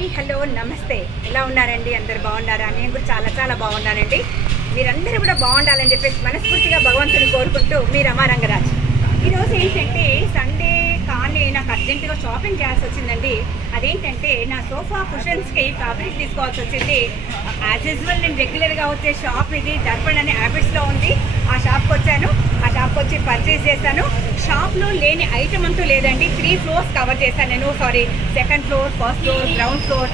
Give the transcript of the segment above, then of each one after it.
Hi hello నమస్తే, ఎలా ఉన్నారండి? అందరు బాగున్నారా? నేను కూడా చాలా చాలా బాగున్నానండి. మీరందరూ కూడా బాగుండాలని చెప్పేసి మనస్ఫూర్తిగా భగవంతుని కోరుకుంటూ మీ రమా రంగరాజ్. ఈరోజు ఏంటంటే సండే కానీ నాకు అర్జెంటుగా షాపింగ్ చేయాల్సి వచ్చిందండి. అదేంటంటే నా సోఫా కుషన్స్కి ఫ్యాబ్రిక్ తీసుకోవాల్సి వచ్చింది. యాజ్ యూజువల్ నేను రెగ్యులర్గా వచ్చే షాప్ ఇది దర్పణ్ అనే హ్యాబిట్స్లో ఉంది. ఆ షాప్కి వచ్చాను, ఆ షాప్కి వచ్చి పర్చేస్ చేశాను. షాప్లో లేని ఐటమ్ అంటూ లేదండి. 3 ఫ్లోర్స్ కవర్ చేశాను నేను. Second floor, first floor, ground floor,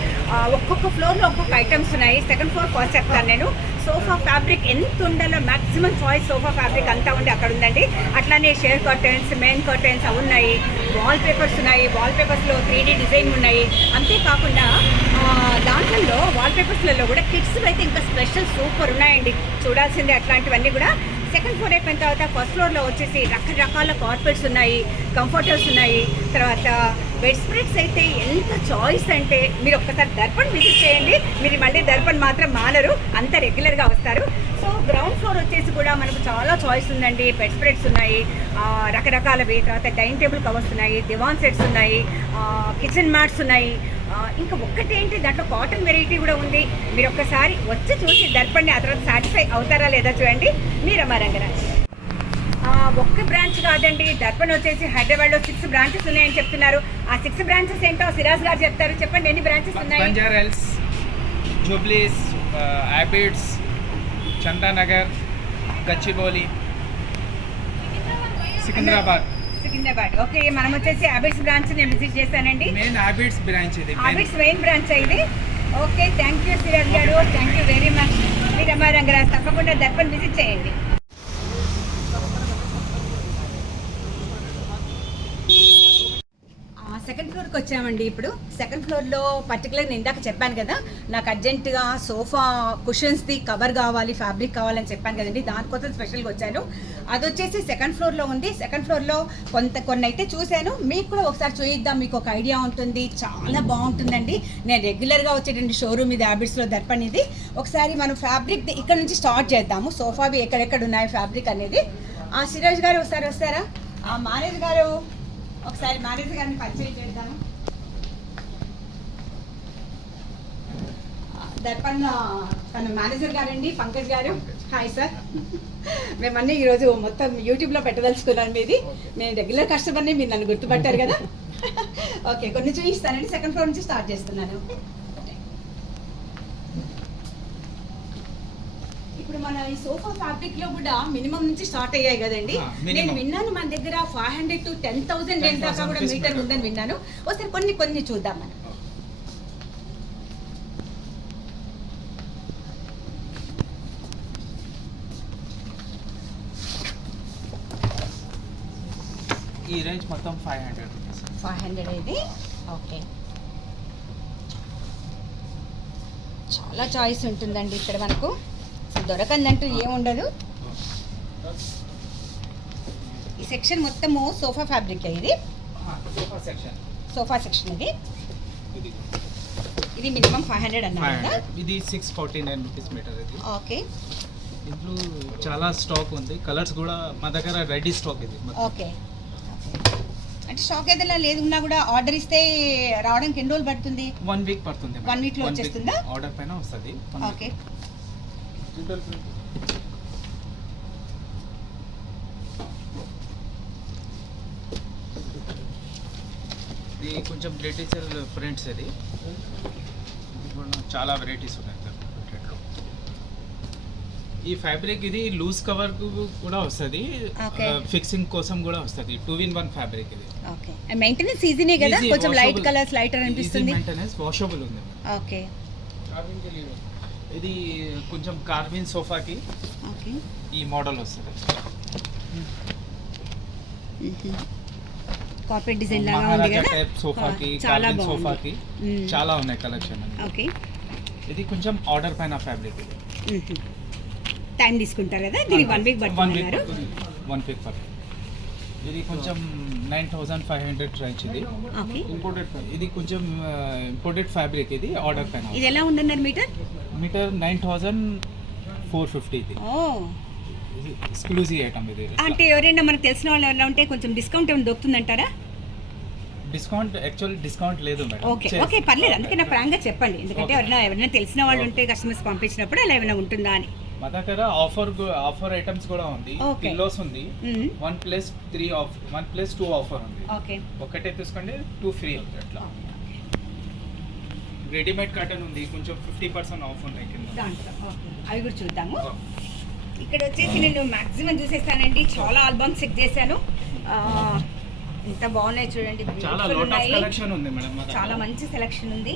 ఒక్కొక్క ఫ్లోర్లో ఒక్కొక్క ఐటమ్స్ ఉన్నాయి. సెకండ్ ఫ్లోర్ ఫస్ట్ చెప్తాను నేను. సోఫా ఫ్యాబ్రిక్ ఎంత ఉండాలో మ్యాక్సిమం చాయిస్ సోఫా ఫ్యాబ్రిక్ అంతా ఉండి అక్కడ ఉందండి. అట్లానే షేర్ కర్టెన్స్, మెయిన్ కర్టెన్స్ అవి ఉన్నాయి. వాల్ పేపర్స్ ఉన్నాయి. వాల్ పేపర్స్లో 3D డిజైన్ ఉన్నాయి. అంతేకాకుండా దాంట్లో వాల్ పేపర్స్లలో కూడా కిడ్స్ అయితే ఇంకా స్పెషల్ సూపర్ ఉన్నాయండి, చూడాల్సిందే అట్లాంటివన్నీ కూడా. సెకండ్ ఫ్లోర్ అయిపోయిన తర్వాత ఫస్ట్ ఫ్లోర్లో వచ్చేసి రకరకాల కార్పెట్స్ ఉన్నాయి, కంఫర్టర్స్ ఉన్నాయి. తర్వాత బెడ్ స్ప్రెడ్స్ అయితే ఎంత చాయిస్ అంటే మీరు ఒక్కసారి దర్పణ్ విజిట్ చేయండి, మీరు మళ్ళీ దర్పణ్ మాత్రం మానరు, అంత రెగ్యులర్గా వస్తారు. సో గ్రౌండ్ ఫ్లోర్ వచ్చేసి కూడా మనకు చాలా చాయిస్ ఉందండి. బెడ్ స్ప్రెడ్స్ ఉన్నాయి, రకరకాలవి. తర్వాత డైనింగ్ టేబుల్ కవర్స్ ఉన్నాయి, దివాన్ సెట్స్ ఉన్నాయి, కిచెన్ మ్యాట్స్ ఉన్నాయి. ఇంకా ఒక్కటేంటి దాంట్లో కాటన్ వెరైటీ కూడా ఉంది. మీరు ఒక్కసారి వచ్చి చూసి దర్పణ్ని ఆ తర్వాత సాటిస్ఫై అవుతారా లేదా చూడండి మీ రమా రంగరాజ్. ఒక్క బ్రాంచ్ కాదండి, దర్పణ్ వచ్చేసి హైదరాబాద్లో 6 బ్రాంచెస్ ఉన్నాయని చెప్తున్నారు. ఆ 6 బ్రాంచెస్ ఏంటో సిరాజ్ గారు చెప్తారు. చెప్పండి, ఎన్ని బ్రాంచెస్ ఉన్నాయి? బంజారాహిల్స్, జూబ్లీస్, హ్యాబిట్స్, చందానగర్, గచ్చిబౌలి, సికింద్రాబాద్. ఓకే, మనం వచ్చేసి హ్యాబిట్స్ బ్రాంచ్ నేను విజిట్ చేశానండి. మెయిన్ హ్యాబిట్స్ బ్రాంచ్ ఇది, హ్యాబిట్స్ మెయిన్ బ్రాంచ్ ఇది. ఓకే, థ్యాంక్ యూ సిరాజ్ గారు, థ్యాంక్ యూ వెరీ మచ్. మీ రమా రంగరాజ్ తప్పకుండా దర్పణ్ విజిట్ చేయండి. సెకండ్ ఫ్లోర్కి వచ్చామండి. ఇప్పుడు సెకండ్ ఫ్లోర్లో పర్టికులర్ నేను ఇందాక చెప్పాను కదా, నాకు అర్జెంటుగా సోఫా కుషన్స్ది కవర్ కావాలి, ఫ్యాబ్రిక్ కావాలని చెప్పాను కదండి, దానికోసం స్పెషల్గా వచ్చాను. అది వచ్చేసి సెకండ్ ఫ్లోర్లో ఉంది. సెకండ్ ఫ్లోర్లో కొన్ని అయితే చూశాను, మీకు కూడా ఒకసారి చూయిద్దాం, మీకు ఒక ఐడియా ఉంటుంది. చాలా బాగుంటుందండి. నేను రెగ్యులర్గా వచ్చేటండి షోరూమ్ ఇది, హ్యాబిట్స్లో దర్పణ్ ఇది. ఒకసారి మనం ఫ్యాబ్రిక్ ఇక్కడ నుంచి స్టార్ట్ చేద్దాము. సోఫావి ఎక్కడెక్కడ ఉన్నాయి ఫ్యాబ్రిక్ అనేది. సిరాజ్ గారు ఒకసారి వస్తారా? మానేజ్ గారు ఒకసారి మేనేజర్ గారిని పరిచయం చేద్దాము. దర్పణ్ తన మేనేజర్ గారండి, పంకజ్ గారు. Hi sir. మేమన్నీ ఈరోజు మొత్తం యూట్యూబ్లో పెట్టదలుచుకున్నాను మీది. నేను రెగ్యులర్ కస్టమర్ని, మీరు నన్ను గుర్తుపట్టారు కదా. ఓకే, కొన్ని చూపిస్తానండి. సెకండ్ ఫ్లోర్ నుంచి స్టార్ట్ చేస్తున్నాను. ఇప్పుడు మన ఈ సోఫా ఫ్యాబ్రిక్ లో కూడా మినిమం నుంచి స్టార్ట్ అయ్యాయి కదండి. నేను విన్నాను మన దగ్గర 500 to 10,000 రేంజ్ దాకా కూడా మీటర్ ఉందని విన్నాను. ఒకసారి కొన్ని చూద్దాం మనం. ఈ రేంజ్ మొత్తం 500 ఇది. ఓకే, చాలా చాయిస్ ఉంటుందండి ఇక్కడ, మనకు దొరకందంటూ ఏముండదు. ఈ సెక్షన్ మొత్తము సోఫా ఫ్యాబ్రిక్. ఇది సోఫా సెక్షన్. ఇది మినిమం 500 అన్నారు. ఇది 649 రూపీస్ మీటర్. ఇది ఓకే. ఇందులో చాలా స్టాక్ ఉంది, కలర్స్ కూడా మా దగ్గర రెడీ స్టాక్ ఇది. ఓకే, అంటే స్టాక్ ఏదైనా లేదున్నా కూడా ఆర్డర్ ఇస్తే రావడానికి ఎన్ని రోజులు పడుతుంది? 1 వీక్ పడుతుంది. 1 వీక్లో వచ్చేస్తుందా? ఆర్డర్ పైన వస్తుంది. ఓకే. ఇది కొంచెం బ్రిటిషర్ ప్రింట్స్. ఇది చాలా వెరైటీస్ ఉన్నాయి దాంట్లో. ఈ ఫ్యాబ్రిక్ ఇది లూజ్ కవర్ కూడా వస్తుంది, ఫిక్సింగ్ కోసం కూడా వస్తుంది. 2-in-1 ఫ్యాబ్రిక్ ఇది. ఓకే, మెయింటెనెన్స్ ఈజీనే కదా, కొంచెం లైట్ కలర్స్ లైటర్ అనిపిస్తుంది. మెయింటెనెన్స్, వాషబుల్ ఉంది. ఓకే. ఇది కొంచెం కార్విన్ సోఫాకి ఈ మోడల్ వస్తుంది. కార్పెట్ డిజైన్ లాగా ఉంది కదా సోఫాకి, కార్విన్ సోఫాకి చాలా ఉన్నాయి కలెక్షన్. ఓకే. ఇది కొంచెం ఆర్డర్ పైన ఫ్యాబ్రిక్. ఇది టైం తీసుకుంటారు కదా, దీనికి 1 వీక్ పడుతున్నారు. 1 వీక్ పడుతుంది. ఇది కొంచెం 9,500 రేంజ్. ఇది ఇంపోర్టెడ్. ఇది కొంచెం ఇంపోర్టెడ్ ఫ్యాబ్రిక్. ఇది ఆర్డర్ పైన. ఇది ఎలా ఉందన్నారు మీటర్? 9,450. ఇది ఎక్స్క్లూజివ్ ఐటమ్. ఇది అంటే ఎవరైనా మనకు తెలిసిన వాళ్ళు ఎవరైనా ఉంటే కొంచెం డిస్కౌంట్ ఏమైనా దొరుకుతుందంటారా? డిస్కౌంట్ లేదు మేడం. ఓకే ఓకే పర్లేదు, అందుకే నా ప్రాంగా చెప్పండి, ఎందుకంటే ఎవరైనా తెలిసిన వాళ్ళు ఉంటే కస్టమర్స్ పంపించినప్పుడు అలా ఏమైనా ఉంటుందా అని. మా దగ్గర ఆఫర్ ఐటమ్స్ కూడా ఉంది. Okay. పిల్లోస్ ఉంది, 1+3 ఆఫ్ 1+2 ఆఫర్ ఉంది. ఓకే ఒకటే తీసుకోండి 2 ఫ్రీ ఉంది. అట్లా రెడీమేడ్ కాటన్ ఉంది, కొంచెం 50% ఆఫ్ ఉన్నాయి కింద. దాంట్లో ఓకే, అవి కూడా చూద్దాము. ఇక్కడ వచ్చేసి నేను మాక్సిమం చూసేస్తానండి, చాలా ఆల్బమ్స్ చెక్ చేశాను. ఎంత బాగున్నాయి చూడండి, చాలా beautiful లోట్ ఆఫ్ ఉన్నాయి. కలెక్షన్ ఉంది మేడం మా దగ్గర. చాలా మంచి సెలెక్షన్ ఉంది.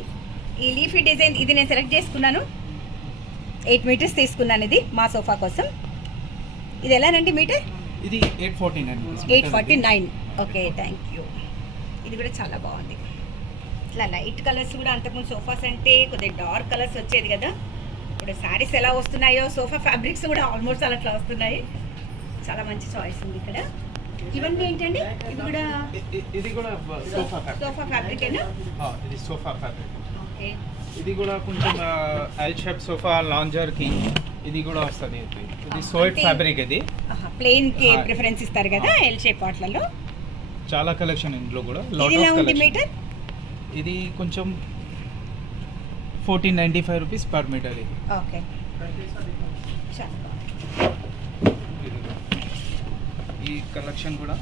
ఈ లీఫీ డిజైన్ ఇది నేను సెలెక్ట్ చేసుకున్నాను, 8 మీటర్స్ తీసుకున్నాను ఇది మా సోఫా కోసం. ఇది ఎలానండి మీటర్? ఇది 849. 849. Okay thank you. ఇది కూడా చాలా బాగుంది. ఇట్లా లైట్ కలర్స్ కూడా, అంతకుముందు సోఫాస్ అంటే కొద్దిగా డార్క్ కలర్స్ వచ్చేది కదా, ఇప్పుడు శారీస్ ఎలా వస్తున్నాయో సోఫా ఫ్యాబ్రిక్స్ కూడా ఆల్మోస్ట్ అలా అట్లా వస్తున్నాయి. చాలా మంచి చాయిస్ ఉంది ఇక్కడ. ఇవన్నీ ఏంటండి? ఇవి కూడా ఇది కూడా సోఫా ఫ్యాబ్రిక్ ఏనా? ఇది సోఫా ఫ్యాబ్రిక్. ఓకే ఇది కూడా కొంచెం ఎల్ షేప్ సోఫా లాంజర్ కి ఇది కూడా వస్తుంది. ఇది సోయిట్ ఫ్యాబ్రిక్. ఇది ప్లెయిన్ కి ప్రిఫరెన్స్ ఇస్తారు కదా ఎల్ షేప్ వాట్లలో. చాలా కలెక్షన్ ఇందులో కూడా. ఇది ఎలా ఉంది మీటర్? ఇది కొంచెం 1495 రూపీస్ పర్ మీటర్. ఇది ఓకే చాలా బాగుంది. ఈ కలెక్షన్ కూడా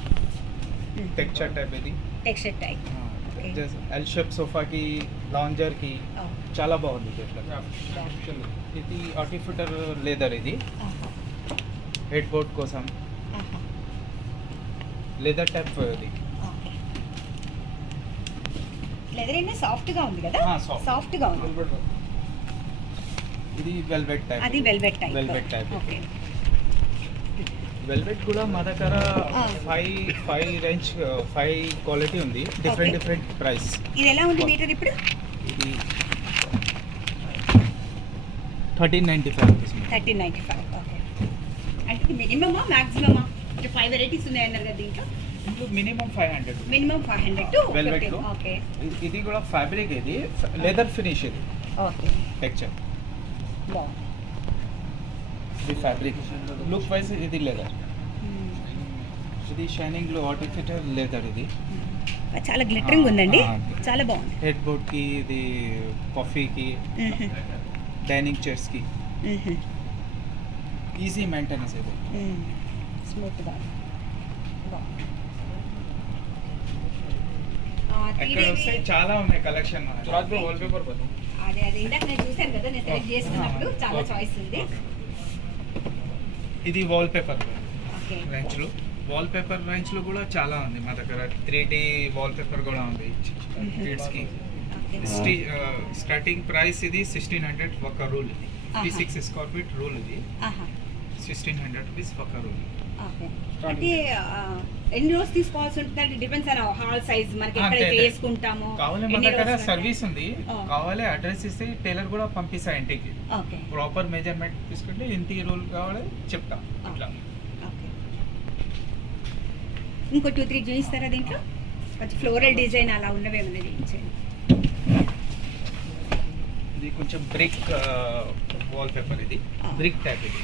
టెక్స్చర్ టైప్. ఇది టెక్స్చర్ టైప్. ఎల్ షేప్ సోఫాకి లాంజర్కి చాలా బాగుంది. ఇది ఆర్టిఫిషియల్ లెదర్. ఇది హెడ్ బోర్డ్ కోసం లెదర్ టైప్. ఇది లెదర్ అయినా సాఫ్ట్ గా ఉంది కదా, సాఫ్ట్ గా ఉంది. ఇది వెల్వెట్ టైప్. అది velvet type. Velvet type. Okay velvet కూడా మా దగ్గర 5 రేంజ్ 5 క్వాలిటీ ఉంది. Different price. ఇది ఎలా ఉంది మీటర్ ఇప్పుడు? ఇది 1395 రూపీస్. 1395. ఓకే, అంటే మినిమమా మాక్సిమమా? అంటే 5 వెరైటీస్ ఉన్నాయన్నారు కదా దీంట్లో. మినిమం 500. Minimum 500 to velvet 15. లో. ఓకే ఇది కూడా ఫ్యాబ్రిక్. ఇది లెదర్ ఫినిష్. ఇది ఓకే టెక్స్చర్ బాగుంది. ఇది ఫ్యాబ్రిక్. లుక్ వైజ్ ఇది లెదర్. ఇది షైనింగ్ లో ఆర్టిఫిషియల్ లెదర్. ఇది చాలా గ్లిటరింగ్ ఉందండి, చాలా బాగుంది. హెడ్ బోర్డ్ కి, ఇది కాఫీకి, డైనింగ్ చైర్స్ కి ఈజీ మెయింటెనెన్స్. ఇది స్మూత్ గా ఎక్కడ వస్తాయి, చాలా ఉన్నాయి కలెక్షన్. అదే ఇందాక నేను చూసాను కదా, నేను సెలెక్ట్ చేసుకున్నప్పుడు చాలా చాయిస్ ఉంది. ఇది వాల్ పేపర్ ఓకే రేంజ్ లో. వాల్ పేపర్ రేంజ్ లో కూడా చాలా ఉంది మా దగ్గర. 3D వాల్ పేపర్ కూడా ఉంది కిడ్స్ కి. స్టార్టింగ్ ప్రైస్ ఇది 1600 ఒక రూల్. ఇది 36 స్క్వేర్ ఫీట్ రూల్. ఇది 1600 రూపీస్ ఒక రూల్. అంటే ఎన్ని రోజు తీసుకోవాల్సి ఉంటుంది? డిపెండ్స్ ఆన్ హాల్ సైజ్, మనకి ఎక్కడైతే వేసుకుంటాము. కావాలి మా దగ్గర సర్వీస్ ఉంది. కావాలి అడ్రస్ ఇస్తే టైలర్ కూడా పంపిస్తా ఇంటికి. ఓకే ప్రాపర్ మెజర్మెంట్ తీసుకుంటే ఇంటి రూల్ కావాలి చెప్తా. ఇట్లా ఇంకో 2-3 చూపిస్తారా దీంట్లో? కొంచెం ఫ్లోరల్ డిజైన్ అలా ఉన్నవి ఏమైనా చూపించండి. ఇది కొంచెం బ్రిక్ వాల్ పేపర్. ఇది బ్రిక్ టైప్. ఇది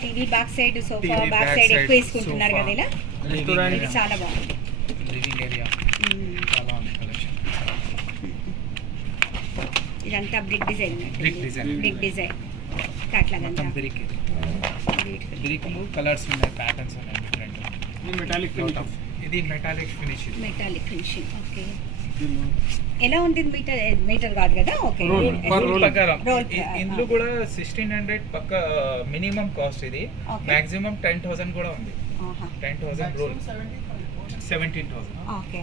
TV back side, sofa back side ఎక్కువ వేసుకుంటున్నారు కదా ఇలా. ఇది చాలా బాగుంది. లివింగ్ ఏరియా చాలా ఉంది కలెక్షన్. ఇదంతా బ్రిక్ డిజైన్. బ్రిక్ డిజైన్ అట్లాగంతా బ్రిక్. బ్రిక్ కలర్స్ ఉన్నాయి, ప్యాటర్న్స్ ఉన్నాయి డిఫరెంట్. ఇది metallic finish. Metallic finishing. Okay ఎలా ఉంటుంది? మీటర్ కాదు కదా. ఓకే ఇందులో కూడా 1600 పక్క మినిమం కాస్ట్. ఇది మాక్సిమం 10,000 కూడా ఉంది. 10,000 రోల్ 17,000. ఓకే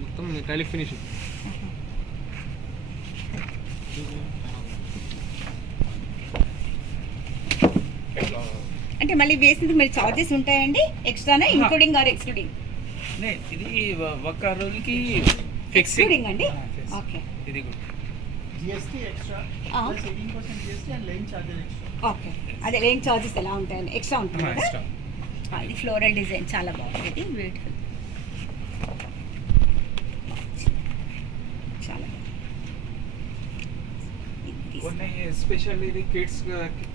మొత్తం మెటాలిక్ ఫినిషింగ్. అంటే మళ్ళీ వేసినందుకు మరి చార్జెస్ ఉంటాయండి ఎక్స్ట్రానా, ఇంక్లూడింగ్ ఆర్ ఎక్స్క్లూడింగ్? ఇది ఒక రోజుకి ఎక్స్క్లూడింగ్ అండి. ఓకే ఇది కూడా GST extra plus 18% GST and line charges extra. Okay అదే లేని చార్జెస్ ఎలా ఉంటాయని ఎక్స్ట్రా ఉంటుంది కదా. ఎక్స్ట్రా. ఇది ఫ్లోరల్ డిజైన్ చాలా బాగుంది. ఇది బ్యూటిఫుల్, చాలా కొన్ని స్పెషల్. ఇది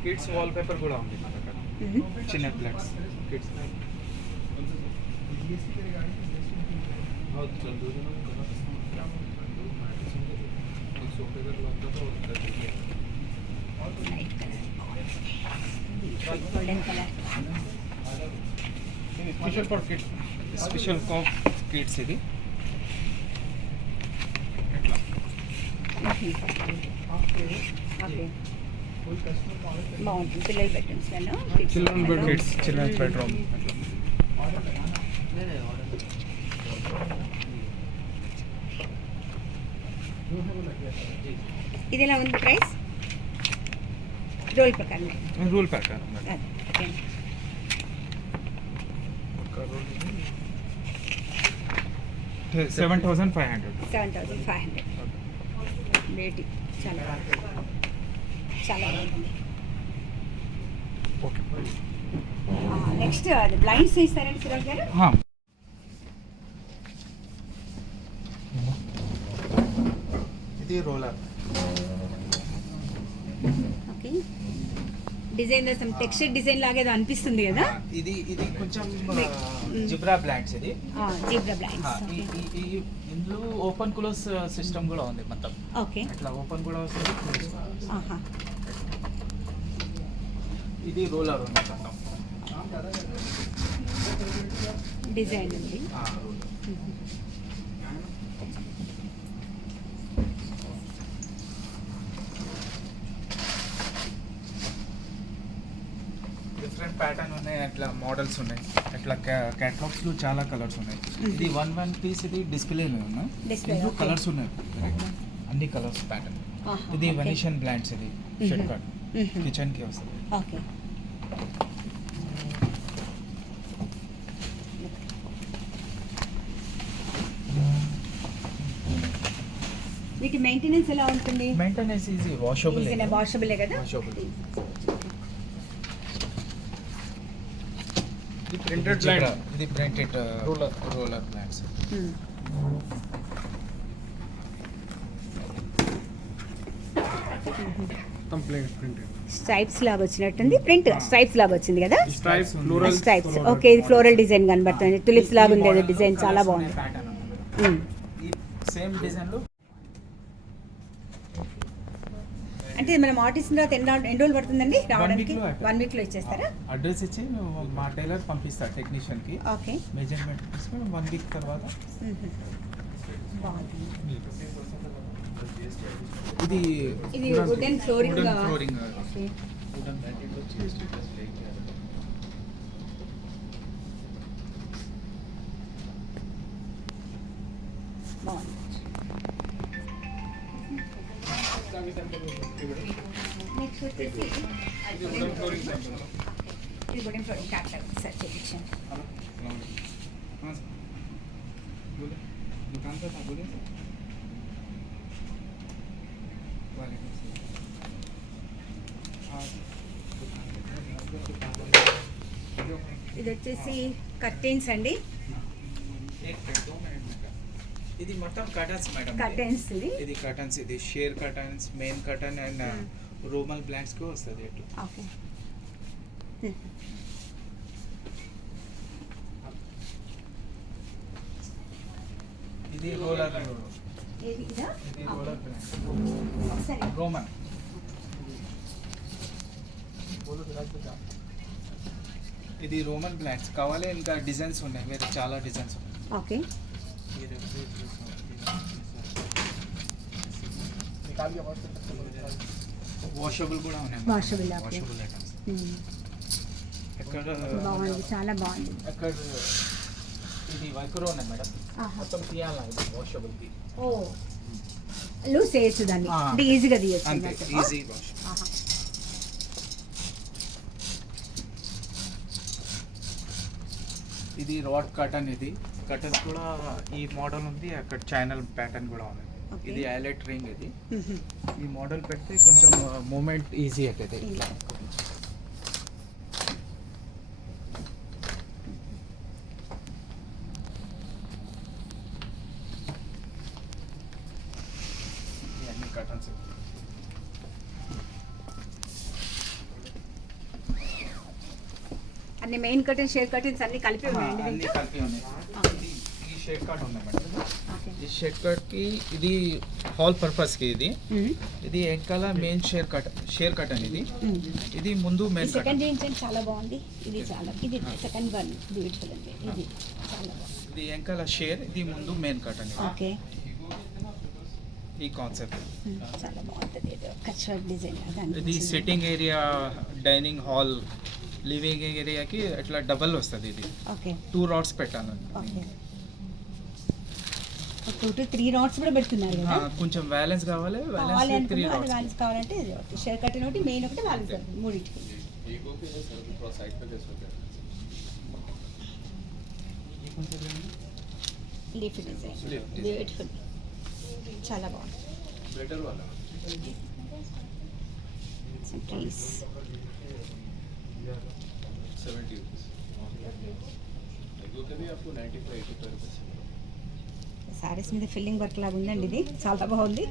కిడ్స్ వాల్ పేపర్ కూడా ఉంది మన దగ్గర. చిన్న plates kids golden colour. Special for kids, special for kids ఇది ఎట్లా ఓకే, బాగుంటుంది పిల్లల బెడ్రూమ్స్లలో. Children bed kids children bedroom అట్లా. ఇది ఎలా ఉంది ప్రైస్? రోల్ ప్రకారం రూల్ ప్రకారం ఓకే. 7,500. 7,500. రేటి చాలా చాలా బాగుంది. ఓకే. నెక్స్ట్ అది బ్లైండ్స్ ఇస్తారండి సురేష్ గారు? ఇది roller. Okay, design texture design లాగా ఏదో అనిపిస్తుంది కదా. ఇది కొంచెం జిబ్రా బ్లాంక్స్ ఇది. Zebra blinds. ఇందులో ఓపెన్ క్లోజ్ సిస్టమ్ కూడా ఉంది మొత్తం. ఓకే, అట్లా ఓపెన్ కూడా వస్తుంది, క్లోజ్. ఆహా. ఇది రోలర్ ఉంది మొత్తం. డిజైన్ ఉంది. రోలర్. డిఫరెంట్ ప్యాటర్న్ ఉన్నాయి, అట్లా మోడల్స్ ఉన్నాయి, అట్లా క్యాటలాగ్స్ లో చాలా కలర్స్ ఉన్నాయి. ఇది వన్ పీస్, ఇది డిస్ప్లే ఉన్నాయి. Display, ఇందులో okay. కలర్స్ ఉన్నాయి, అన్ని కలర్స్ ప్యాటర్న్. ఆహా, ఇది okay. వెనిషన్ బ్లాండ్స్, ఇది షెడ్ కట్ కిచెన్ కి వస్తుంది. ఓకే. వీటి మెయింటెనెన్స్ ఎలా ఉంటుంది? Maintenance easy, washable. వాషబులే కదా. వాషబుల్. ఇది ప్రింటెడ్ బ్లాండ్, ఇది printed roller blinds. Complete printed stripes లాగా వచ్చినట్టుంది. ప్రింట్ స్ట్రైప్స్ లాగా వచ్చింది కదా. Stripes floral stripes. ఓకే, ఇది ఫ్లోరల్ డిజైన్ కనబడుతుంది. టులిప్స్ లాగా ఉంది అది డిజైన్, చాలా బాగుంది. సేమ్ డిజైన్ లో. అంటే మనం ఆర్డర్ ఇచ్చిన తర్వాత ఎన్ని రోజులు పడుతుందండి రావడానికి? 1 week లో 1 week లో ఇచ్చేస్తారా? అడ్రస్ ఇచ్చి మా టైలర్ పంపిస్తా టెక్నీషియన్ కి. ఓకే, మెజర్మెంట్ తీసుకొని 1 week తర్వాత. బాగుంది. ఇది ఇది వుడెన్ ఫ్లోరింగ్. ఫ్లోరింగ్. ఓకే, బాగుంది. నెక్స్ట్ వచ్చేసి ఇది వుడెన్ ఫ్లోరింగ్ క్యాటలాగ్ సార్ చూపించాను. दुकान पर था, बोले ఇది వచ్చేసి కర్టెన్స్ అండి. ఇది మొత్తం కర్టన్స్ మేడం. కర్టెన్స్ ఇది కర్టన్స్, ఇది sheer curtains, main curtain and roman blinds కు వస్తుంది అటు. ఓకే, ఇది రోలర్. ఏది ఇదా? ఇది రోలర్ సరే. రోమన్. ఇది రోమన్ బ్లాంక్స్ కావాలి, ఇంకా డిజైన్స్ ఉన్నాయి, వేరే చాలా డిజైన్స్ ఉన్నాయి. ఓకే, వాషబుల్ కూడా ఉన్నాయి. Washable, okay. Washable items. ఎక్కడ బాగుంది, చాలా బాగుంది. ఎక్కడ ఇది వైక్రో ఉన్నాయి మేడం. ఆహా. మొత్తం తీయాలా, ఇది వాషబుల్ ది. ఓ, లూజ్ చేయొచ్చు దాన్ని, అంటే ఈజీగా తీయచ్చు అంతే, అన్నట్టు. Easy wash. ఆహా. ఇది రాడ్ కటన్. ఇది కటన్స్ కూడా ఈ మోడల్ ఉంది, అక్కడ ఛానల్ ప్యాటర్న్ కూడా ఉంది. Okay. ఇది హైలైట్ రింగ్. ఇది మ్మ్. ఈ మోడల్ పెడితే కొంచెం మూమెంట్ ఈజీ అవుతుంది. ఇలా. ఇవన్నీ కటన్స్. అన్ని మెయిన్ కర్టెన్, షేర్ కర్టెన్స్ అన్ని కలిపి ఉన్నాయండి అన్ని దీంట్లో. కలిపి ఉన్నాయి. ఆ. ఈ షేడ్ కట్ ఉంది మేడం. ఓకే. ఈ షేడ్ కట్ కి ఇది హాల్ పర్పస్ కి ఇది వెనకాల మెయిన్ షేర్ కట్ అనేది. ఇది ముందు మెయిన్ కట్. సెకండ్ ఏంటంటే చాలా బాగుంది. ఇది సెకండ్ వన్ బ్యూటిఫుల్ అండి. ఇది చాలా బాగుంది. ఇది వెనకాల షేర్, ఇది ముందు మెయిన్ కట్ అనేది. ఓకే. ఈ కాన్సెప్ట్ చాలా బాగుంటుంది. ఇది కచ్ వర్క్ డిజైన్. ఇది sitting area, dining hall, living ఏరియాకి అట్లా డబల్ వస్తుంది. ఇది ఓకే. 2 రాడ్స్ పెట్టాలండి. ఓకే. 2 to 3 రాడ్స్ కూడా పెడుతున్నారు కదా. కొంచెం బ్యాలెన్స్ కావాలి. కావాలి బ్యాలెన్స్ 3 అనుకుంటే రాడ్స్. బ్యాలెన్స్ కావాలంటే ఇది ఒకటి షేర్ కట్ ఒకటి, మెయిన్ ఒకటి, బ్యాలెన్స్ మూడింటికి. లీఫ్ డిజైన్ బ్యూటిఫుల్, చాలా బాగుంది. Trees 70 rupees. भी आपको 95-85 रुपीस. సారీస్ మీద ఫిల్లింగ్ వర్క్ లాగా ఉందండి. ఇది చాలా బాగుంది.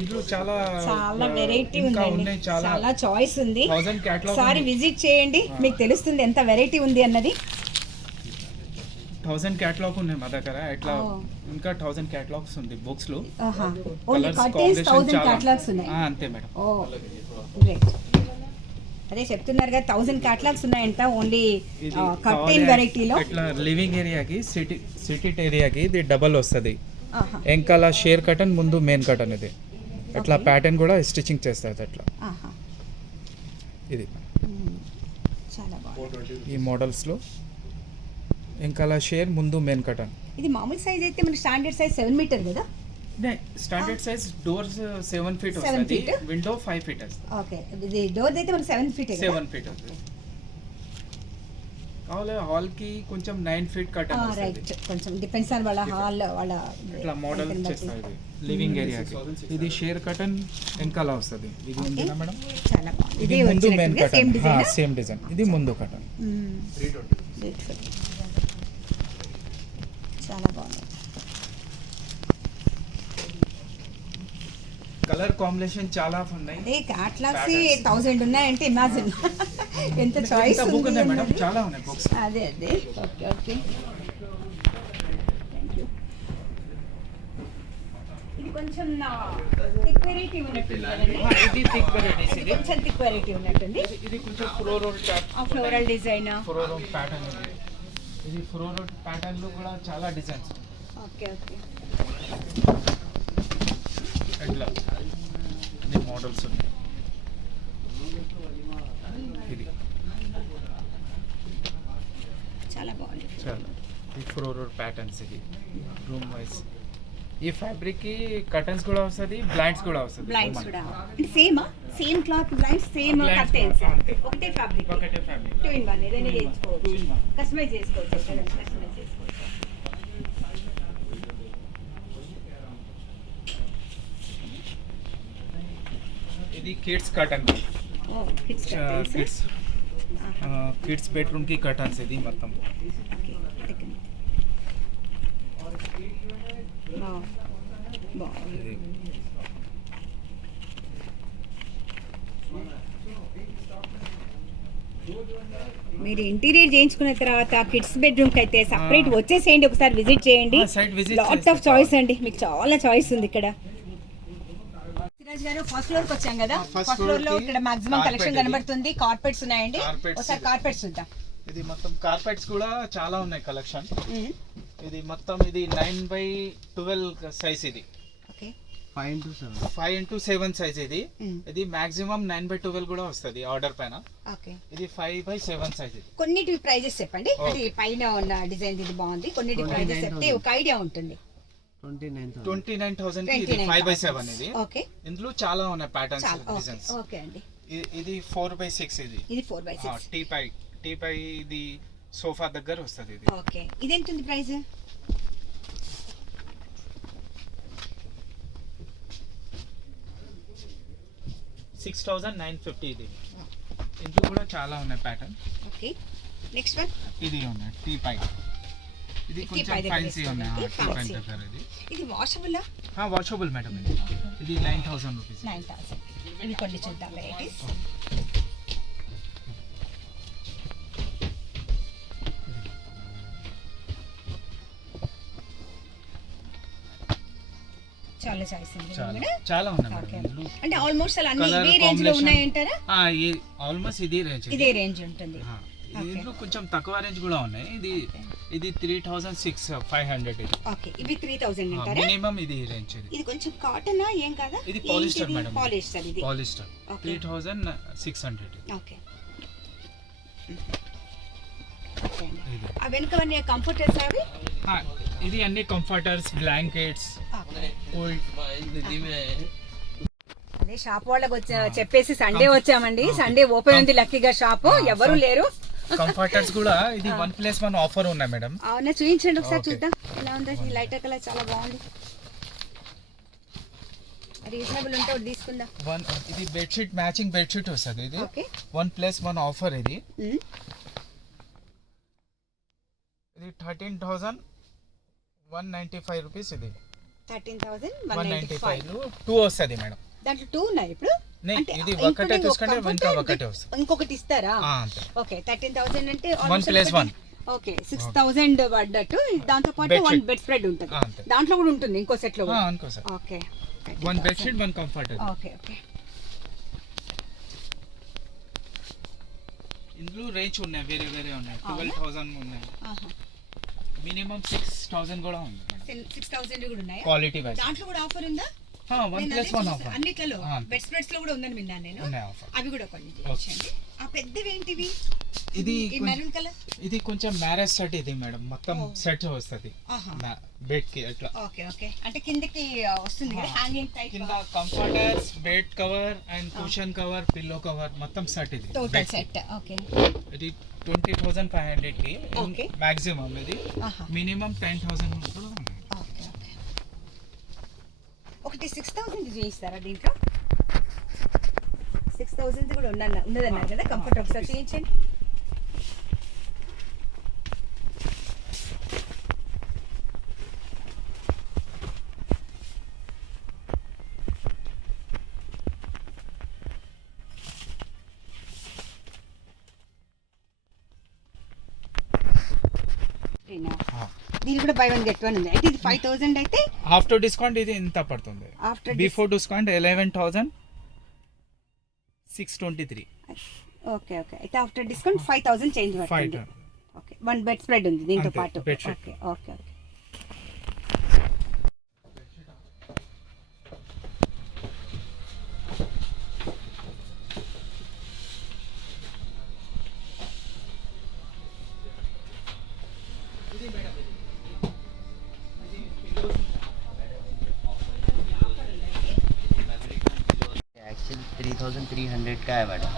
ఇంట్లో చాలా చాలా వెరైటీ ఇంకా ఉందండి. ఉన్నాయి, చాలా చాయిస్ ఉంది. 1000 catalog ఒకసారి ఉంది. విజిట్ చేయండి, మీకు తెలుస్తుంది ఎంత వెరైటీ ఉంది అన్నది. 1000 క్యాటలాగ్ ఉన్నాయి మా దగ్గర. ఇట్లా Oh. ఇంకా 1000 క్యాటలాగ్స్ ఉంది బుక్స్ లో. ఓన్లీ Colours కర్టెన్స్ combination 1000 చాలా. క్యాటలాగ్స్ ఉన్నాయి. అంతే మేడం. ఓ గ్రేట్. అదే చెప్తున్నారు కదా 1000 క్యాటలాగ్స్ ఉన్నాయంట ఓన్లీ ఇది కర్టెన్ కావాలి వెరైటీలో. ఇట్లా లివింగ్ ఏరియాకి, సిటీ ఏరియాకి ఇది డబల్ వస్తుంది. వెనకాల షేర్ కటన్, ముందు మెయిన్ కటన్. ఇది అట్లా Okay. ప్యాటర్న్ కూడా స్టిచ్చింగ్ చేస్తారు అట్లా. ఇది చాలా బాగుంది. ఈ మోడల్స్ లో వెనకాల షేర్, ముందు మెయిన్ కటన్. ఇది మామూలు సైజ్ అయితే మన స్టాండర్డ్ సైజ్ 7 మీటర్ కదా. స్టాండర్డ్ సైజ్ డోర్స్ 7 feet 7 వస్తుంది, feet. విండో 5 feet వస్తుంది. ఓకే. ఇది డోర్ అయితే మన 7 ఫీట్ 7 feet వస్తుంది. కావాలి హాల్ కి కొంచెం 9 feet కటన్ రైట్. వస్తుంది. కొంచెం డిపెండ్స్ ఆన్ వాళ్ళ హాల్, వాళ్ళ ఇట్లా మోడల్ చేస్తారు. ఇది లివింగ్ ఏరియాకి. ఇది షేర్ కటన్ వెనకాల వస్తుంది. ఇది ఉంది నా మేడం. చాలా బాగుంది. ఇది ఇది ముందు మెయిన్ వచ్చినట్టుగా సేమ్ కటన్. డిజైన్. Same design. ఇది ముందు కటన్. బ్యూటిఫుల్, చాలా బాగుంది. కలర్ కాంబినేషన్ చాలా ఉన్నాయి. అదే క్యాట్లాగ్స్ 1000 ఉన్నాయంటే ఇమాజిన్ ఎంత చాయిస్ బుక్ ఉంది ఉన్నాయి మేడం, అన్నది. చాలా ఉన్నాయి బుక్స్. అదే ఓకే ఓకే. ఇది కొంచెం థిక్ వెరైటీ ఉన్నట్టుంది కదండి. ఇది థిక్ వెరైటీస్. ఇది కొంచెం థిక్ వెరైటీ ఉన్నట్టుంది. ఇది కొంచెం floral floral design. Floral pattern. ఇది ఫ్లోరల్ ప్యాటర్న్ లో కూడా చాలా డిజైన్స్. Okay okay. అట్లా అన్ని మోడల్స్ ఉన్నాయి. ఇది చాలా బాగుంది. చాలా ఈ ఫ్లోరల్ ప్యాటర్న్స్. ఇది రూమ్ వైస్. ఈ ఫ్యాబ్రిక్ కి కర్టన్స్ కూడా వస్తుంది, బ్లైండ్స్ కూడా వస్తుంది. బ్లైండ్స్ కూడా సేమా? Same cloth blinds, same curtains, అంతే. ఒకటే ఫ్యాబ్రిక్. ఒకటే ఫ్యాబ్రిక్. 2 in 1 ఏదైనా 2 in 1. చేసుకోవచ్చు, కస్టమైజ్ చేసుకోవచ్చు. కస్టమైజ్ చేసుకోవచ్చు. ఇది కిడ్స్ కర్టన్. ఓ కిడ్స్ కర్టెన్స్. కిడ్స్ బెడ్రూమ్ కి కర్టన్స్. ఇది మొత్తం ఓకే. బాగుంది. ఇది మీరు ఇంటీరియర్ చేయించుకున్న తర్వాత కిడ్స్ బెడ్రూమ్ కి అయితే సపరేట్ వచ్చేసేయండి, ఒకసారి విజిట్ చేయండి. Site visit lot of choice అండి, మీకు చాలా చాయిస్ ఉంది ఇక్కడ. సిరాజ్ గారు ఫస్ట్ ఫ్లోర్ కి వచ్చాం కదా. ఫస్ట్ ఫ్లోర్ లో ఇక్కడ మాక్సిమం కలెక్షన్ కనబడుతుంది. కార్పెట్స్ ఉన్నాయండి. ఒకసారి కార్పెట్స్ చూద్దాం. ఇది మొత్తం కార్పెట్స్ కూడా చాలా ఉన్నాయి కలెక్షన్. ఇది మొత్తం ఇది 9/12 సైజ్. ఇది ఓకే. 5x7 size. ఇది ఇది మాక్సిమం 9/12 కూడా వస్తుంది ఆర్డర్ పైన. ఓకే. ఇది 5/7 సైజ్. ఇది కొన్నిటి ప్రైజెస్ చెప్పండి. అది పైన ఉన్న డిజైన్ ఇది బాగుంది. కొన్నిటి ప్రైజెస్ చెప్తే ఒక ఐడియా ఉంటుంది. 29,000 కి ఇది 5/7. ఇది ఓకే. ఇందులో చాలా ఉన్నాయి ప్యాటర్న్స్, చాలా డిజైన్స్. ఓకే అండి. ఇది 4/6. ఇది 4/6. టీపై ఇది సోఫా దగ్గర వస్తుంది. ఇది ఓకే. ఇది ఎంత ఉంది ప్రైస్? $6,950. ఇది ఇందులో కూడా చాలా ఉన్నాయి ప్యాటర్న్. ఓకే. నెక్స్ట్ వన్ ఇది ఉన్నాయి టీపై. ఇది కొంచెం ఫ్యాన్సీ ఉన్నాయి. టీపై దగ్గర ఇది వాషబుల్? Washable madam. ఇది 9,000 రూపీస్. 9,000. ఇవి కొన్ని చూద్దాం వెరైటీస్. చాలా చాయిస్ ఉంది చాలా మేడం. చాలా ఉన్నాయి ఓకే. మేడం ఇందులో. అంటే ఆల్మోస్ట్ అలా అన్ని Colour ఇదే రేంజ్ లో combination. ఉన్నాయంటారా? ఆల్మోస్ట్ ఇది రేంజ్ ఇదే రేంజ్ ఉంటుంది. దీంట్లో కొంచెం తక్కువ రేంజ్ కూడా ఉన్నాయి. ఇది 3600 ఇది ఓకే, ఇవి 3000 అంటారా? మినిమం ఇది రేంజ్ ఇది కొంచెం కాటనా ఏం కాదా? ఇది పాలిస్టర్ మేడం. పాలిస్టర్ ఇది. Polyester okay. 3600 ఓకే. ఓకే అండి. ఇది ఆ వెనుకవన్నీ కంఫర్టర్స్ అవి? ఇది అన్ని కంఫర్టర్స్, బ్లాంకెట్స్, కూల్. అదే షాప్ వాళ్ళకి చెప్పేసి సండే వచ్చామండి. సండే ఓపెన్ ఉంది లక్కీగా షాప్, ఎవరు లేరు. కంఫర్టర్స్ కూడా ఇది 1+1 ఆఫర్ ఉన్నాయి మేడం. అవునా, చూపించండి ఒకసారి ఓకే. చూద్దాం ఎలా ఉందో. ఈ లైటర్ కలర్ చాలా బాగుంది. రీజనబుల్ ఉంటే ఒకటి తీసుకుందాం. ఇది బెడ్షీట్, మ్యాచింగ్ బెడ్షీట్ వస్తుంది. ఇది ఓకే. 1+1 ఆఫర్. ఇది ఉమ్. ఇది 13,195 రూపీస్. ఇది 13,195. 2 వస్తుంది మేడం. దాంట్లో 2 ఉన్నాయి ఇప్పుడు. అంటే ఇది ఇంకోటి ఒకటే తీసుకుంటే comforter ఇంకా ఒకటే వస్తుంది. ఇంకొకటి ఇస్తారా? అంతే. ఓకే, 13,000 అంటే 1+1. ఓకే, 6,000 పడ్డట్టు. దాంతో పాటు Bedsheet. 1 బెడ్ స్ప్రెడ్ ఉంటుంది. అంతే. దాంట్లో కూడా ఉంటుంది ఇంకో సెట్ లో కూడా. అనుకో sir. Okay. 1 bedsheet, 1 comforter. Okay okay. ఇందులో రేంజ్ ఉన్నాయి, వేరే వేరే ఉన్నాయి. అవునా? 12,000 ఉన్నాయి. ఆహా. మినిమం 6,000 కూడా ఉంది మేడం. 6,000 కూడా ఉన్నాయి. క్వాలిటీ వైస్ దాంట్లో కూడా ఆఫర్ ఉందా? 1+1 ఆఫర్. అన్నిట్లలో అంతే. బెడ్ స్ప్రెడ్స్ లో కూడా ఉందని విన్నాను నేను. ఉన్నాయి ఆఫర్. అవి కూడా కొన్ని చేయించండి. ఆ పెద్దవి ఏంటివి? ఇది ఈ మెరూన్ కలర్. ఇది కొంచెం మ్యారేజ్ సెట్. ఇది మేడం మొత్తం ఓ. సెట్ వస్తుంది ఆహా. బెడ్ కి అట్లా. ఓకే ఓకే, అంటే కిందకి వస్తుంది కదా, హ్యాంగింగ్ టైప్. కింద comforters, bed cover and cushion cover, pillow cover మొత్తం సెట్. ఇది టోటల్ bed సెట్. ఓకే. ఇది 20,500 కి Okay. మాక్సిమం. ఇది ఆహా. మినిమం 10,000 కూడా ఉంది. Okay okay. ఒకటి 6,000 చేయిస్తారా దీంట్లో? 6,000 కూడా ఉన్నదన్నారు కదా. కంఫర్ట్ ఒకసారి చేయించండి. దీని కూడా బై 1 గెట్ 1 ఉంది. అయితే ఇది 5,000 అయితే ఆఫ్టర్ డిస్కౌంట్ ఇది ఎంత పడుతుంది? After before discount 11,623. Okay okay. అయితే ఆఫ్టర్ డిస్కౌంట్ 5,000 చేంజ్ పడుతుంది. 5. ఓకే, 1 బెడ్ స్ప్రెడ్ ఉంది దీంతో అంతే, పాటు. bedsheet. Okay okay okay. Actually 3,300 का है मैडम.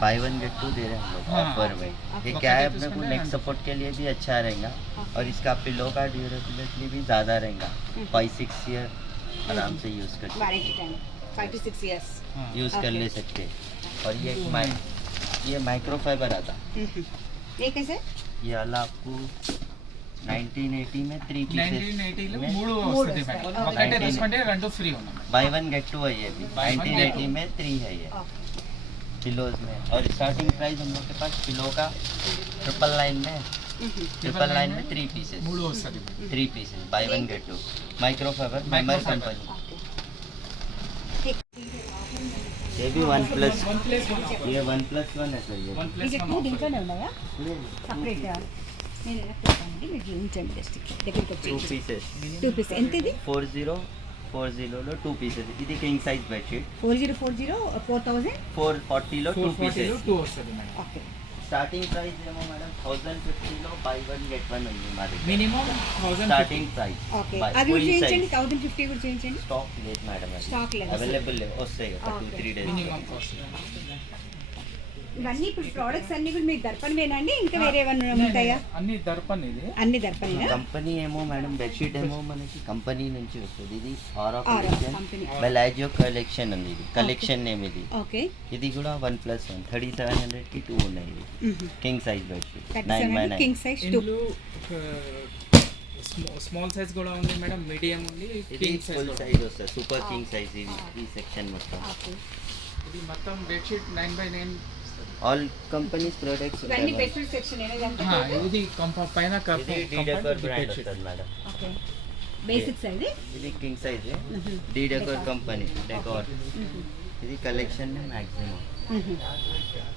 बाय 1 गेट 2 दे रहे हैं हम लोग हाँ, ऑफर में. ये क्या है अपने को नेक सपोर्ट के लिए भी अच्छा रहेगा और इसका पिलो का ड्यूरेबिलिटी भी ज़्यादा रहेगा. 5-6 ईयर आराम से यूज़ कर warranty time 5 to 6 years. Use कर Okay. ले सकते हैं. और ये माइक्रो फाइबर आता. ये कैसे? ये वाला आपको 1980 में 3 पीसेस 1980 में 3 మూడు వస్తుంది వస్తాయి. మేడం. Okay. ఒకటే తీసుకుంటే 2 ఫ్రీ ఉన్నాయి. बाय 1 गेट 2 है ये भी. Buy one, get 1980 two. में 3 है ये ओके. पिलोज में. और स्टार्टिंग प्राइस हम लोग के पास पिलो का 999 में 999 में 3 पीसेस. 3 వస్తుంది madam. 3 pieces buy 1 get 2 micro fibre मेमर Microfiber. कंपनी. ठीक. ये भी 1+1 1+1 ये 1+1 है सर. ये ఇది 1+1 2 దీంట్లోనే ఉన్నాయా? సపరేట్ నేను ఎలా పెడతానండి, మీరు చూపించండి జస్ట్ దగ్గరికి 2 వచ్చి. pieces 2 పీస్ ఎంత ఇది? 4040 లో 2 pieces. ఇది కింగ్ సైజ్ బెడ్షీట్. 4040 4000. 440 లో 2 440 pieces. 2 వస్తుంది మేడం. ఓకే. స్టార్టింగ్ ప్రైస్ ఏమో మేడం 1050 లో బై 1 గెట్ 1 ఉంది మా దగ్గర. Minimum 1000 starting price. ఓకే, అది కూడా చూపించండి. 1050 కూడా చూపించండి. స్టాక్ లేదు మేడం. Stock లేదు. అవైలబుల్ లేదు. వస్తాయి ఒక Okay. 2-3 డేస్. Minimum cost. ఇవన్నీ ఇప్పుడు ప్రోడక్ట్స్ అన్ని కూడా మీకు దర్పణమేనా అండి, ఇంకా వేరే ఏమన్నా ఉంటాయా? అన్ని దర్పన్ ఇది. అన్ని దర్పణేనా? కంపెనీ ఏమో మేడం బెడ్షీట్ ఏమో మనకి కంపెనీ నుంచి వస్తుంది. ఇది ఆరా ఆరా కలెక్షన్ కంపెనీ. మెలాజియో కలెక్షన్ ఉంది. ఇది కలెక్షన్ నేమ్ ఇది. ఓకే. ఇది కూడా 1+1 3700 కి 2 ఉన్నాయి. ఇది king size bedsheet 37 king 999. Size 2. ఇందులో స్మాల్ సైజ్ కూడా ఉంది మేడం, మీడియం ఉంది, ఇది కింగ్ సైజ్ ఫుల్ కూడా. సైజ్ వస్తుంది. సూపర్ కింగ్ సైజ్ ఇది. ఈ సెక్షన్ మొత్తం ఓకే. ఇది మొత్తం bedsheet 9x9. All companies products ఇవన్నీ ఉంటాయి. బెడ్షీట్ సెక్షన్ ఏనా ఇదంతా? ఇది పైన ఇది డీడెకర్ బ్రాండ్ వస్తుంది మేడం. ఓకే. బేసిక్ సైజ్ ఇది king size D decor company decor ఇది కలెక్షన్ మ్యాక్సిమం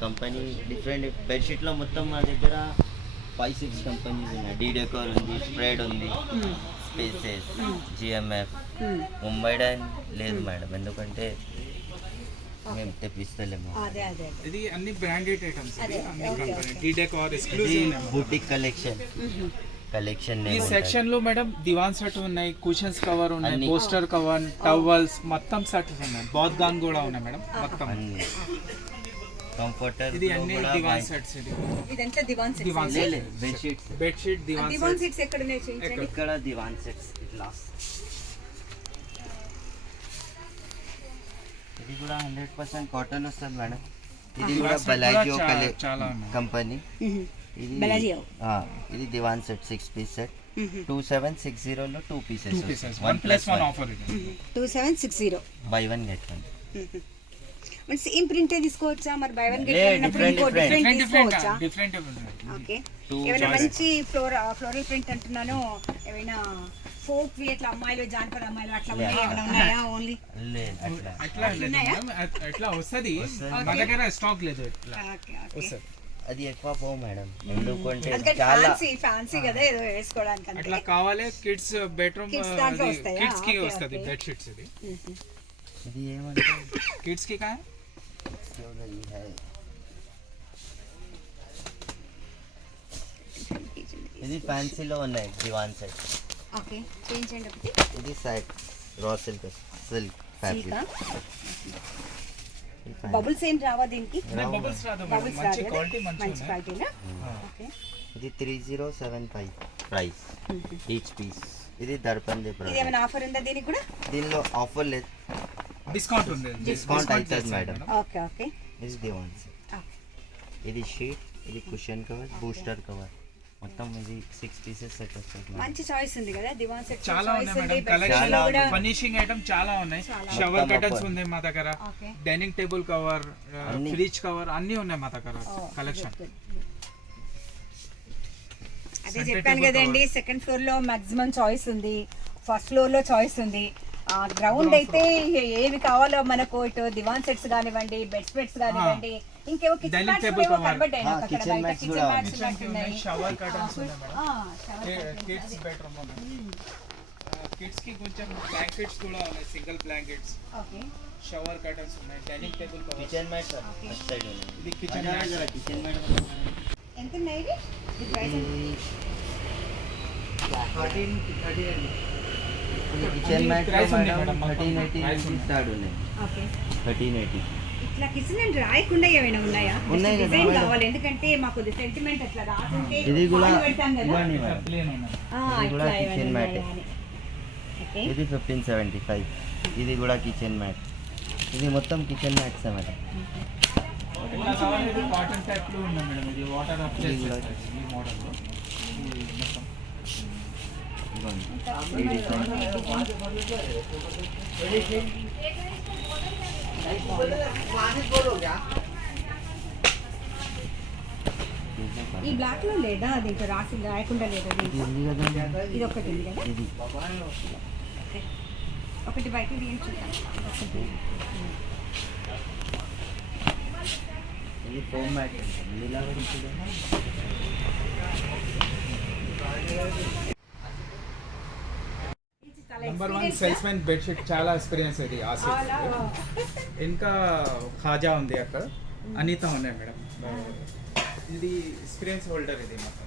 కంపెనీ డిఫరెంట్ బెడ్షీట్లో మొత్తం మా దగ్గర 5-6 కంపెనీస్ ఉన్నాయి डी डेकोर ఉంది స్ప్రెడ్ ఉంది స్పేసెస్ జిఎంఎఫ్ ముంబై డైన్ లేదు మేడం ఎందుకంటే మేము తెప్పిస్తలేము అదే అదే ఇది అన్ని బ్రాండెడ్ ఐటమ్స్ అదే, అన్ని okay, company okay. Tea decor ఇది ఎక్స్క్లూజివ్ బూటిక్ కలెక్షన్ ఈ సెక్షన్ లో మేడం దివాన్ సెట్ ఉన్నాయి కుషన్స్ కవర్ ఉన్నాయి అన్ని. పోస్టర్ కవర్ టవల్స్ మొత్తం సెట్స్ ఉన్నాయి బాత్ గాన్ కూడా ఉన్నాయి మేడం మొత్తం అన్ని కంఫర్టర్ ఇది అన్ని దివాన్ సెట్స్ ఇది ఇదంతా దివాన్ సెట్స్ దివాన్ లేదు బెడ్షీట్స్ బెడ్షీట్ దివాన్ దివాన్ సెట్స్ సెట్స్ ఎక్కడ ఉన్నాయి చూపించండి ఇక్కడ దివాన్ సెట్స్ ఇట్లా ఇది కూడా 100% కాటన్ వస్తుంది మేడం ఇది కూడా Set కూడా బలాజియో చాలా ఉన్నాయి. కంపెనీ ఇది బలాజియో. ఇది దివాన్ సెట్ 6 పీస్ సెట్ 2760 లో 2 పీసెస్ 2 pieces 1+1 ఆఫర్ ఇది 2760 బై 1 గెట్ 1 మరి సేమ్ ప్రింట్ తీసుకోవచ్చా మరి బై వన్ గెట్ లే, వన్ అన్నప్పుడు different, ఇంకో different. డిఫరెంట్ డిఫరెంట్ తీసుకోవచ్చా డిఫరెంట్ ఓకే Two ఏమైనా choices. మంచి ఫ్లోరల్ ప్రింట్ అంటున్నాను ఏమైనా ఫోక్ ఇట్లా అమ్మాయిలు జానపద అమ్మాయిలు అట్లా లే. ఉన్నాయి ఏమైనా ఉన్నాయా ఓన్లీ లేదు అట్లా అట్లా లేదు ఉన్నాయా? మేడం అట్లా వస్తది వస్తది. మా దగ్గర స్టాక్ లేదు ఇట్లా ఓకే ఓకే వస్తది అది ఎక్కువ పో మేడం ఎందుకంటే అందుకని చాలా ఫ్యాన్సీ కదా ఏదో వేసుకోవడానికి అట్లా అంతే కావాలి కిడ్స్ బెడ్రూమ్ Kids దాంట్లో వస్తాయా? కిడ్స్ కి Okay, వస్తది okay. బెడ్ షీట్స్ ఇది ఇది ఏమంటే కిడ్స్ కి కా ఇది है ఇది ఫ్యాన్సీలో ఉన్నాయి దివాన్ సెట్ ఓకే చేంజ్ చేయండి ఒకటి ఇది side raw silk fabric bubbles ఏం రావా దీనికి బబుల్స్ రాదు మేడం బబుల్స్ మంచి రాదు క్వాలిటీ మంచి మంచి ఉన్నాయి క్వాలిటీనా ఓకే ఇది 3075 ప్రైస్ ఈచ్ పీస్ ఇది దర్పణ్ ది ఇది ప్రోడక్ట్ ఏమైనా ఆఫర్ ఉందా దీనికి కూడా దీనిలో ఆఫర్ లేదు డిస్కౌంట్ ఉంది డిస్కౌంట్ అవుతుంది మేడం ఓకే ఓకే ఇది దివాన్ సెట్ ఇది షీట్ ఇది కుషన్ కవర్ బూస్టర్ కవర్ మొత్తం ఇది 6 పీసెస్ సెట్ వస్తుంది మేడం. మంచి చాయిస్ ఉంది కదా దివాన్ సెట్ చాలా చాయిస్ ఉన్నాయి ఉంది మేడం బెడ్షీట్ కలెక్షన్ లో కూడా ఫర్నిషింగ్ ఐటమ్ చాలా ఉన్నాయి చాలా. షవర్ మొత్తం కర్టన్స్ offer. ఉంది మా దగ్గర ఓకే డైనింగ్ టేబుల్ కవర్ అన్ని. ఫ్రిడ్జ్ కవర్ అన్ని ఉన్నాయి మా దగ్గర కలెక్షన్ అదే Center చెప్పాను table కదండి సెకండ్ ఫ్లోర్ లో మాక్సిమం చాయిస్ ఉంది ఫస్ట్ ఫ్లోర్ లో చాయిస్ ఉంది గ్రౌండ్ అయితే ఏవి కావాలో మనకు ఇటు దివాన్ సెట్స్ కానివ్వండి బెడ్ స్ప్రెడ్స్ కానివ్వండి ఇంకేవో kitchen Dining mats table cover. కనబడ్డాయి నాకు అక్కడ kitchen బయట mats కిచెన్ కూడా మ్యాట్స్ కిచెన్ కి ఉన్నాయి ఉన్నాయి షవర్ కర్టన్స్ ఉన్నాయి madam shower kids bedroom kids కి కొంచెం బ్లాంకెట్స్ కూడా ఉన్నాయి single blankets okay shower curtains ఉన్నాయి dining table cover kitchen mat side ఉంది ఇది కిచెన్ కిచెన్ మ్యాట్ ఎంత ఉన్నాయి ఇది? ఇది ప్రైస్ కిచెన్ మ్యాట్ Price ఉంది మేడం మేడం, మొత్తం 1380 price నుంచి ఉంది. స్టార్ట్ ఉన్నాయి ఓకే 1380 ఇట్లా కిచెన్ అండ్ రాయకుండా ఏమైనా ఉన్నాయా ఉన్నాయి కదా, డిజైన్ మేడం. కావాలి ఎందుకంటే మాకు సెంటిమెంట్ అట్లా రాకుంటే ఇది కూడా వాళ్ళు పెడతాం కదా ఇవ్వండి మేడం. ప్లేన్ ఉన్నాయి ఇది కూడా ఇట్లా kitchen ఏమైనా mat. ఉన్నాయా అని. ఓకే ఇది 1575 ఇది కూడా కిచెన్ మ్యాట్ ఇది మొత్తం కిచెన్ మ్యాట్స్ మేడం ఇట్లా కావాలి ఇది కాటన్ టైప్ లో ఉన్నాయి మేడం ఇది వాటర్ అప్లై ఇది కూడా. చేస్తారు ఈ మోడల్ లో ఇది మొత్తం ఇదిగోండి. ఈ డిజైన్ ఈ బ్లాక్ లో లేదా అది ఇంకా రాసి రాయకుండా లేదా ఇది దీంట్లో? ఉంది కదా ఇది ఒకటి ఉంది కదా ఇది ఓకే. ఒకటి బయట ఇది చూద్దాం ఒకటి. ఇది ఫోమ్ మ్యాట్ ఉంటుంది ఇలా ఉంటుంది number 1 sales man bed sheet చాలా ఎక్స్పీరియన్స్ ఇది ఆ చాలా సెట్ ఇంకా ఖాజా ఉంది అక్కడ అనిత ఉన్నాయి మేడం ఇది ఎక్స్పీరియన్స్ హోల్డర్ ఇది మొత్తం